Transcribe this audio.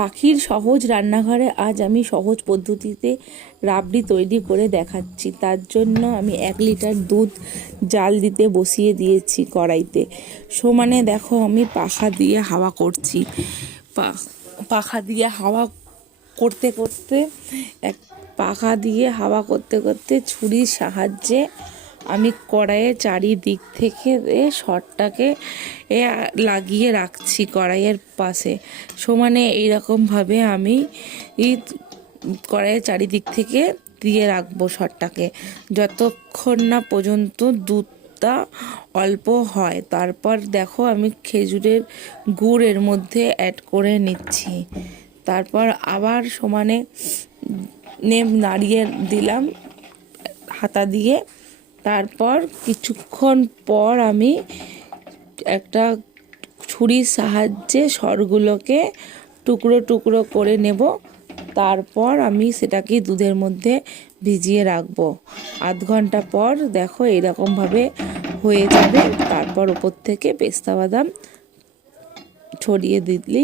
রাখির সহজ রান্নাঘরে আজ আমি সহজ পদ্ধতিতে রাবড়ি তৈরি করে দেখাচ্ছি। তার জন্য আমি এক লিটার দুধ জাল দিতে বসিয়ে দিয়েছি কড়াইতে। সমানে দেখো আমি পাখা দিয়ে হাওয়া করছি। পাখা দিয়ে হাওয়া করতে করতে, এক পাখা দিয়ে হাওয়া করতে করতে ছুরির সাহায্যে আমি কড়াইয়ের চারিদিক থেকে এ শটটাকে এ লাগিয়ে রাখছি কড়াইয়ের পাশে। সমানে এইরকমভাবে আমি কড়াইয়ের চারিদিক থেকে দিয়ে রাখব শটটাকে। যতক্ষণ না পর্যন্ত দুধটা অল্প হয়, তারপর দেখো আমি খেজুরের গুড় এর মধ্যে অ্যাড করে নিচ্ছি। তারপর আবার সমানে নেম নাড়িয়ে দিলাম, হাতা দিয়ে। তারপর কিছুক্ষণ পর আমি একটা ছুরির সাহায্যে সরগুলোকে টুকরো টুকরো করে নেব। তারপর আমি সেটাকে দুধের মধ্যে ভিজিয়ে রাখব। আধ ঘণ্টা পর দেখো এরকমভাবে হয়ে যাবে। তারপর ওপর থেকে পেস্তা বাদাম ছড়িয়ে দিলেই